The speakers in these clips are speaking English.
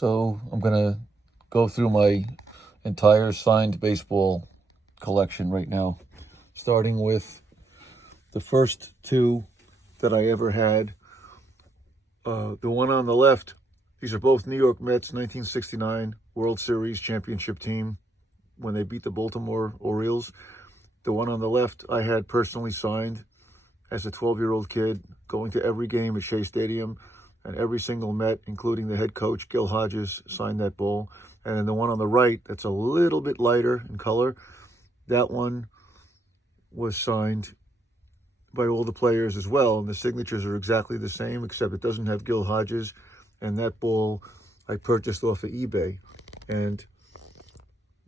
So I'm going to go through my entire signed baseball collection right now, starting with the first two that I ever had. The one on the left, these are both New York Mets 1969 World Series championship team when they beat the Baltimore Orioles. The one on the left I had personally signed as a 12-year-old kid, going to every game at Shea Stadium, and every single Met, including the head coach, Gil Hodges, signed that ball. And then the one on the right, that's a little bit lighter in color, that one was signed by all the players as well, and the signatures are exactly the same, except it doesn't have Gil Hodges, and that ball I purchased off of eBay. And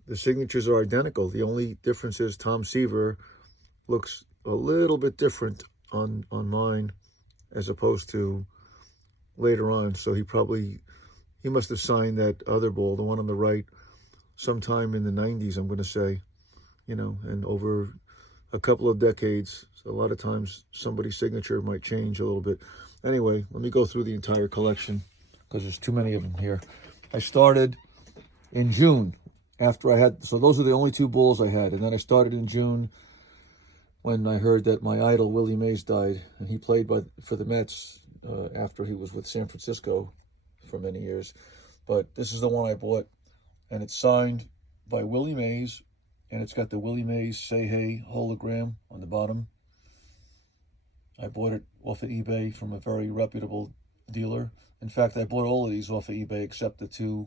the signatures are identical. The only difference is Tom Seaver looks a little bit different on mine as opposed to later on. So he must have signed that other ball, the one on the right, sometime in the 90s, I'm going to say, and over a couple of decades. So a lot of times somebody's signature might change a little bit. Anyway, let me go through the entire collection because there's too many of them here. I started in June after I had, so those are the only two balls I had. And then I started in June when I heard that my idol, Willie Mays, died. And he played for the Mets after he was with San Francisco for many years. But this is the one I bought, and it's signed by Willie Mays, and it's got the Willie Mays Say Hey hologram on the bottom. I bought it off of eBay from a very reputable dealer. In fact, I bought all of these off of eBay except the two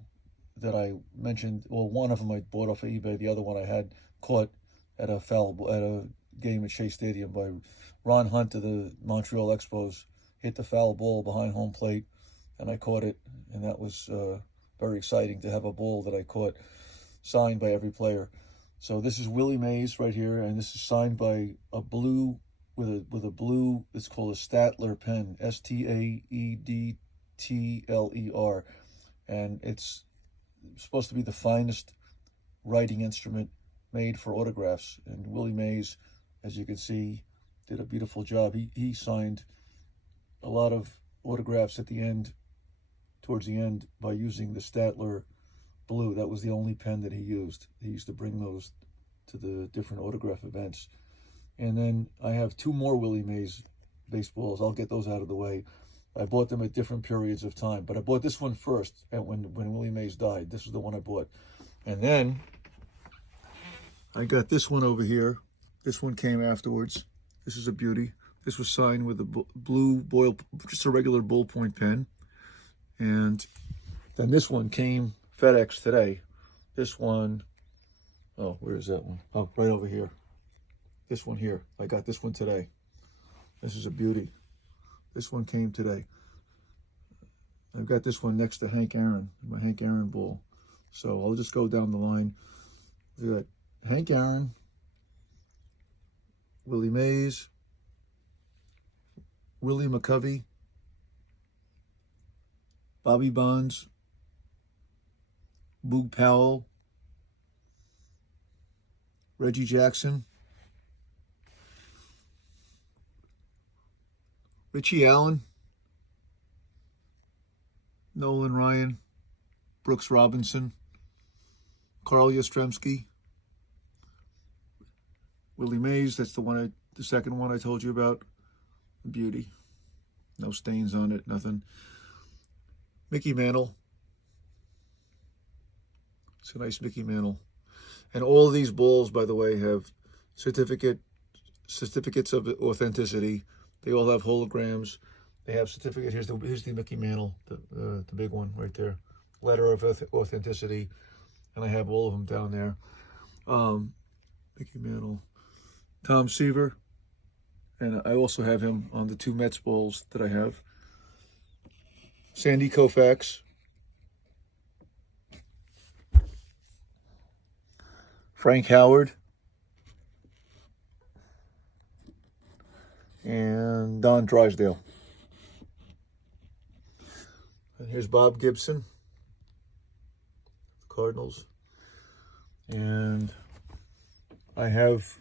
that I mentioned. Well, one of them I bought off of eBay. The other one I had caught at a game at Shea Stadium by Ron Hunt of the Montreal Expos. Hit the foul ball behind home plate, and I caught it, and that was very exciting to have a ball that I caught signed by every player. So this is Willie Mays right here, and this is signed by a blue, with a blue, it's called a Statler pen, Staedtler, and it's supposed to be the finest writing instrument made for autographs. And Willie Mays, as you can see, did a beautiful job. He signed a lot of autographs at the end, towards the end, by using the Statler blue. That was the only pen that he used. He used to bring those to the different autograph events. And then I have two more Willie Mays baseballs. I'll get those out of the way. I bought them at different periods of time, but I bought this one first, and when Willie Mays died. This is the one I bought. And then I got this one over here. This one came afterwards. This is a beauty. This was signed with a blue just a regular ballpoint pen. And then this one came FedEx today. This one, oh, where is that one? Oh, right over here. This one here. I got this one today. This is a beauty. This one came today. I've got this one next to Hank Aaron, my Hank Aaron ball. So I'll just go down the line. We got Hank Aaron, Willie Mays, Willie McCovey, Bobby Bonds, Boog Powell, Reggie Jackson, Richie Allen, Nolan Ryan, Brooks Robinson, Carl Yastrzemski, Willie Mays, that's the second one I told you about. Beauty. No stains on it, nothing. Mickey Mantle. It's a nice Mickey Mantle. And all of these balls, by the way, have certificates of authenticity. They all have holograms. They have certificates. Here's the Mickey Mantle, the big one right there. Letter of authenticity. And I have all of them down there. Mickey Mantle. Tom Seaver. And I also have him on the two Mets balls that I have. Sandy Koufax. Frank Howard. And Don Drysdale. And here's Bob Gibson, Cardinals. And I have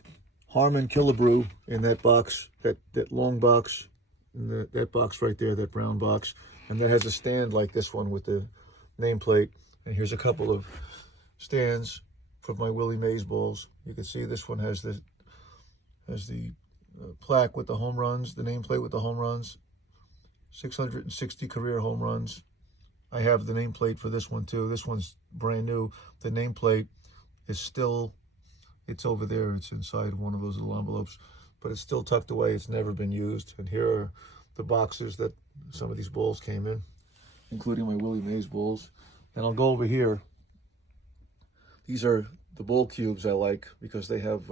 Harmon Killebrew in that box, that long box, in that box right there, that brown box. And that has a stand like this one with the nameplate. And here's a couple of stands for my Willie Mays balls. You can see this one has the plaque with the home runs, the nameplate with the home runs, 660 career home runs. I have the nameplate for this one too. This one's brand new. The nameplate is still, it's over there. It's inside one of those little envelopes, but it's still tucked away. It's never been used. And here are the boxes that some of these balls came in, including my Willie Mays balls. And I'll go over here. These are the ball cubes I like because they have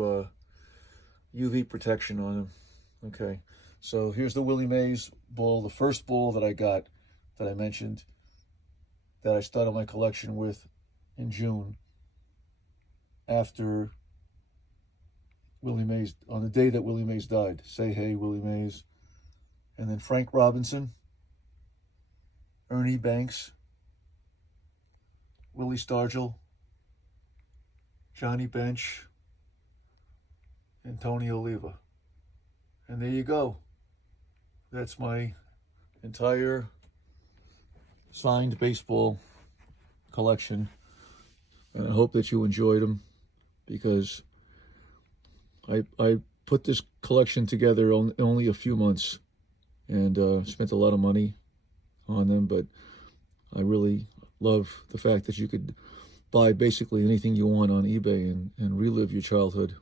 UV protection on them. Okay, so here's the Willie Mays ball, the first ball that I got, that I mentioned, that I started my collection with in June after Willie Mays, on the day that Willie Mays died. Say hey, Willie Mays. And then Frank Robinson, Ernie Banks, Willie Stargell, Johnny Bench, and Tony Oliva. And there you go. That's my entire signed baseball collection. And I hope that you enjoyed them, because I put this collection together only a few months, and spent a lot of money on them, but I really love the fact that you could buy basically anything you want on eBay and relive your childhood.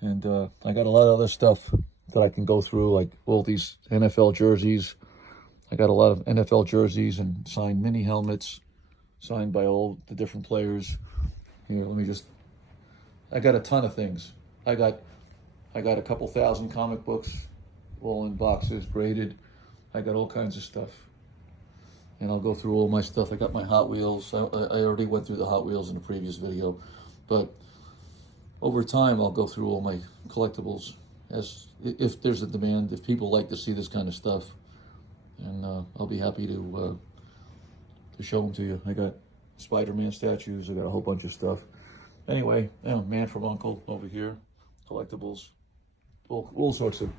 And I got a lot of other stuff that I can go through, like all these NFL jerseys. I got a lot of NFL jerseys and signed mini helmets, signed by all the different players. Here, let me just, I got a ton of things. I got a couple thousand comic books, all in boxes, graded. I got all kinds of stuff. And I'll go through all my stuff. I got my Hot Wheels. I already went through the Hot Wheels in a previous video. But over time, I'll go through all my collectibles, as if there's a demand, if people like to see this kind of stuff. And I'll be happy to show them to you. I got Spider-Man statues. I got a whole bunch of stuff. Anyway, Man from Uncle over here. Collectibles. All sorts of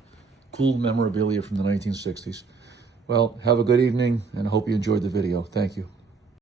cool memorabilia from the 1960s. Well, have a good evening, and I hope you enjoyed the video. Thank you.